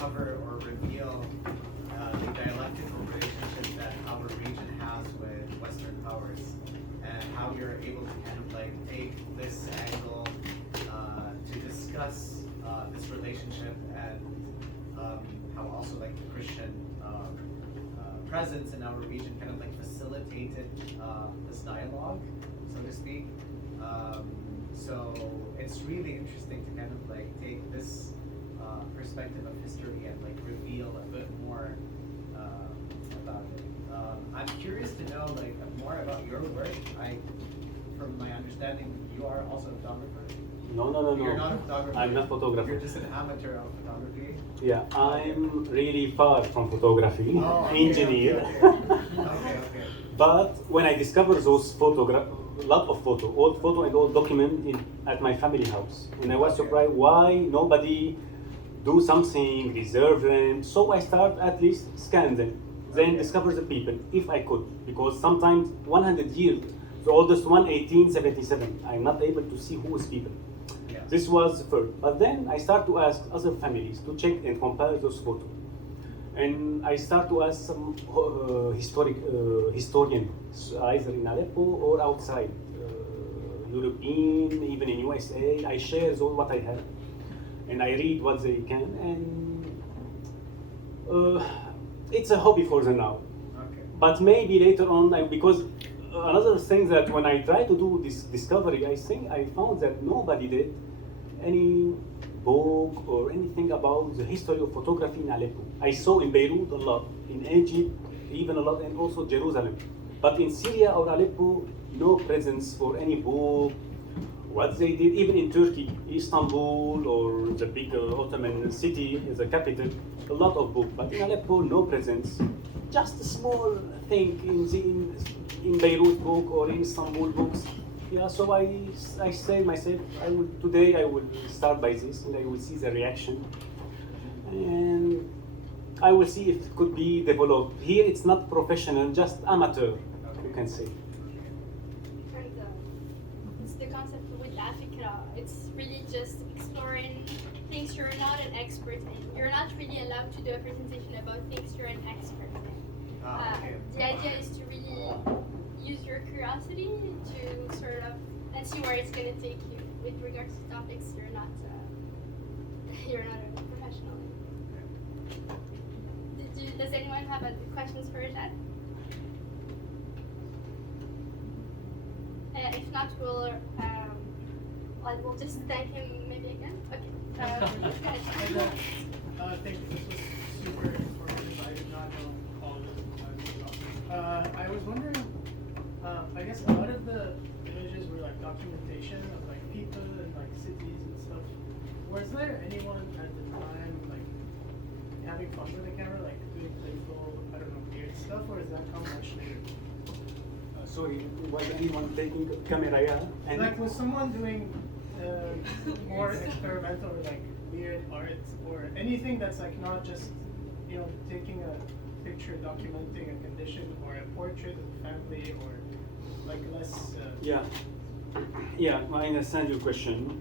cover or reveal the dialectical relationship that our region has with Western powers, and how you're able to kind of like take this angle to discuss this relationship, and how also like the Christian presence in our region kind of like facilitated this dialogue, so to speak. So it's really interesting to kind of like take this perspective of history and like reveal a bit more about it. I'm curious to know like more about your work. From my understanding, you are also a photographer. No. You're not a photographer. I'm not photographer. You're just an amateur of photography. Yeah, I'm really far from photography, Oh, okay, engineer. Okay. But when I discovered those lot of old photo and old document at my family house, and I was surprised why nobody do something, reserve them. So I start at least scan them, then discover the people if I could, because sometimes 100 years, the oldest one 1877, I'm not able to see who is people. Yeah. This was first, but then I start to ask other families to check and compare those photos. And I start to ask some historians, either in Aleppo or outside, European, even in USA. I share all what I have, and I read what they can, and it's a hobby for them now. Okay. But maybe later on, because another thing that when I try to do this discovery, I think I found that nobody did any book or anything about the history of photography in Aleppo. I saw in Beirut a lot, in Egypt even a lot, and also Jerusalem. But in Syria or Aleppo, no presence for any book. What they did, even in Turkey, Istanbul or the big Ottoman city, the capital, a lot of books. But in Aleppo, no presence. Just a small thing in Beirut book or in Istanbul books. Yeah, so I say myself, today I will start by this, and I will see the reaction, and I will see if it could be developed. Here it's not professional, just amateur, you can say. And it's the concept with Africa. It's really just exploring things you're not an expert in. You're not really allowed to do a presentation about things you're an expert in. Okay. The idea is to really use your curiosity to sort of and see where it's going to take you with regards to topics you're not a professional in. Does anyone have any questions for Rajat? If not, we'll just thank him maybe again. Okay. Go ahead. I think this was super informative. I did not know all of it. I was wondering, I guess a lot of the images were like documentation of like people and like cities and stuff. Was there anyone at the time like having fun with the camera, like doing playful, I don't know, weird stuff, or does that come much later? Sorry, was anyone taking camera? Yeah? And Like was someone doing more experimental or like weird art or anything that's like not just, you know, taking a picture documenting a condition or a portrait of a family or like less Yeah, I understand your question.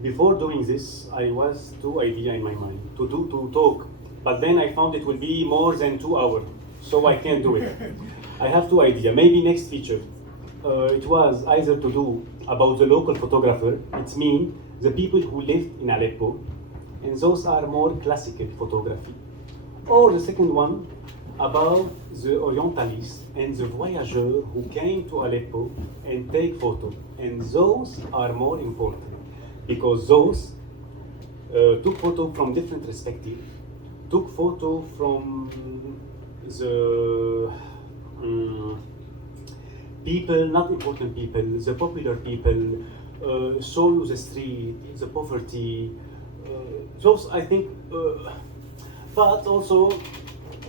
Before doing this, I was two ideas in my mind to talk, but then I found it will be more than 2 hours, so I can't do it. I have two ideas. Maybe next feature. It was either to do about the local photographer. It's mean the people who live in Aleppo, and those are more classical photography. Or the second one about the Orientalists and the voyageurs who came to Aleppo and take photo. And those are more important because those took photo from different perspectives, took photo from the people, not important people, the popular people, show you the street, the poverty. Those I think, but also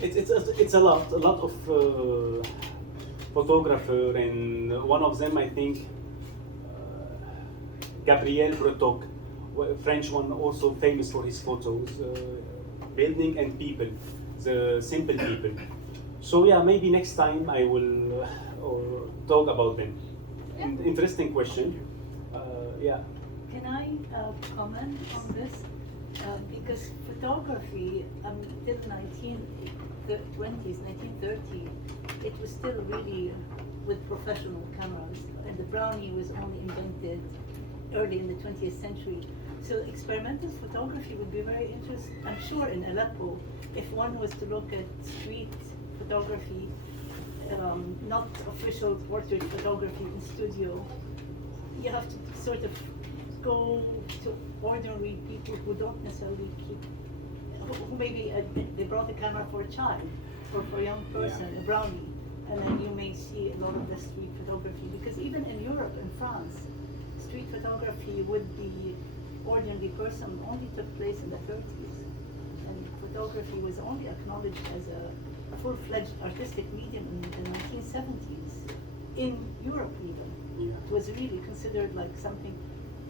it's a lot of photographer, and one of them I think Gabriel Breton, French one, also famous for his photos, building and people, the simple people. So yeah, maybe next time I will talk about them. Yeah. Interesting question. Yeah. Can I comment on this? Because photography until 1920s, 1930, it was still really with professional cameras, and the Brownie was only invented early in the 20th century. So experimental photography would be very interesting, I'm sure, in Aleppo, if one was to look at street photography, not official portrait photography in studio. You have to sort of go to ordinary people who don't necessarily keep, who maybe they brought a camera for a child or for a young person, Yeah. a Brownie, and then you may see a lot of the street photography. Because even in Europe, in France, street photography with the ordinary person only took place in the 30s. And photography was only acknowledged as a full-fledged artistic medium in the 1970s, in Europe even. Yeah. It was really considered like something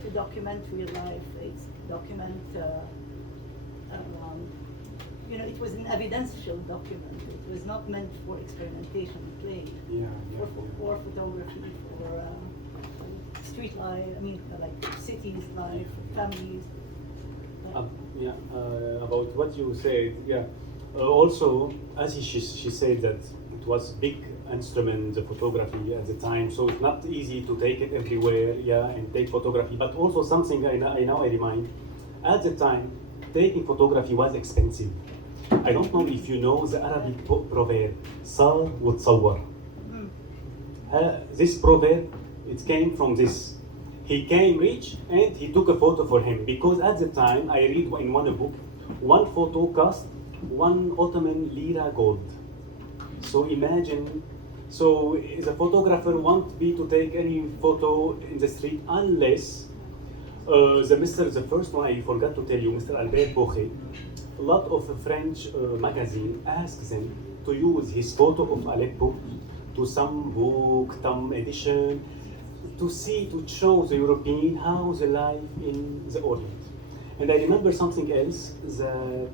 to document real life, it's document, it was an evidential document. It was not meant for experimentation, play, Yeah, for photography, for street life, like cities life, families. About what you said, also, as she said that it was big instrument, the photography at the time, so it's not easy to take it everywhere, and take photography. But also something I remind, at the time, taking photography was expensive. I don't know if you know the Arabic proverb, صار وتصور. This proverb, it came from this. He came rich and he took a photo for him, because at the time I read in one book, one photo cost 1 Ottoman lira gold. So imagine, so the photographer won't be to take any photo in the street unless the first one I forgot to tell you, Mr. Albert Boucher, a lot of French magazine asked them to use his photo of Aleppo to some book, some edition, to show the European how the life in the Orient. And I remember something else, that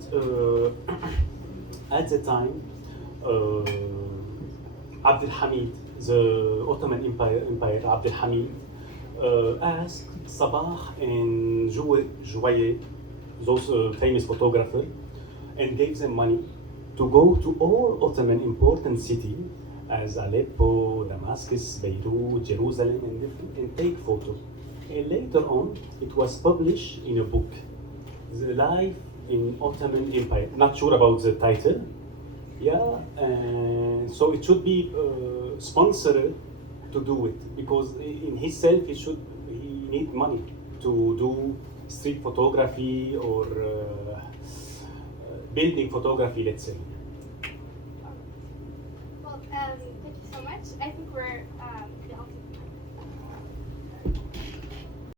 at the time, Abd al-Hamid, the Ottoman Empire, Abd al-Hamid, asked Sabah and Jouayet, those famous photographers, and gave them money to go to all Ottoman important cities as Aleppo, Damascus, Beirut, Jerusalem, and take photos. And later on, it was published in a book, The Life in Ottoman Empire. Not sure about the title. So it should be sponsored to do it, because in himself he need money to do street photography or building photography, let's say. Well, thank you so much. I think we're